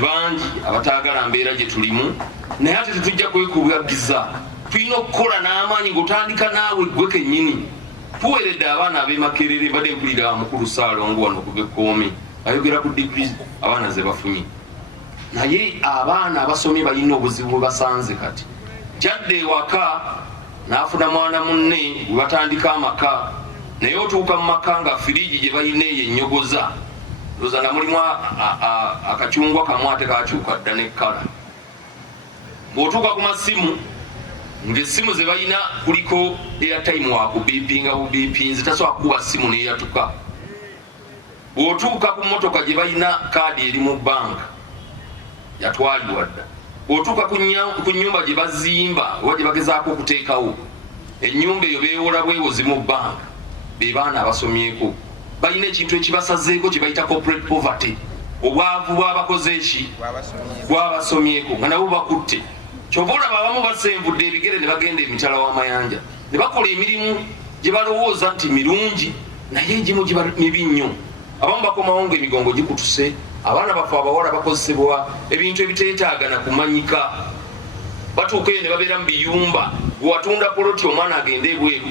bangi abatagala mbeera gye tulimu naye ate tetujja kwekubagiza tulina okukola n'amaanyi ng'otandika naawe ggwe kennyini tuweeredde abaana ab'Emakerere badde mpulira mukulu Ssaalongo wano ku Bekkoomi ayogera ku digiri abaana ze bafunye naye abaana abasomye balina obuzibu bwe basanze kati jadde ewaka n'afuna mwana munne bwe batandika amaka naye otuuka mu maka nga firiji gye balina eyo ennyogoza loza nga mulimu akacungwa kamu ate kakyuka dda nekkala bw'otuuka ku masimu ng'essimu ze balina kuliko airtime wakubiipinga bubiipinzi tasobola kukuba ssimu n'eyatuka bw'otuuka ku mmotoka gye balina kaadi eri mu banka yatwalibwa dda bw'otuuka ku nnyumba gye bazimba oba gye bagezaako okuteekawo ennyumba eyo beewola bwewozi mu banka be baana abasomyeko balina ekintu ekibasazeeko kye bayita corporate poverty obwavu bwabakoze eki bwabasomyeko nga nabo bakutte kyova olaba abamu basenvudde ebigere ne bagenda emitala w'amayanja ne bakola emirimu gye balowooza nti mirungi naye egimu giba mibi nnyo abamu bakomawo nga emigongo gikutuse abaana bafe abawala bakozesebwa ebintu ebiteetaagana kumanyika batuuka eyo ne babeera mu biyumba bwewatunda poloti omwana agenda ebweru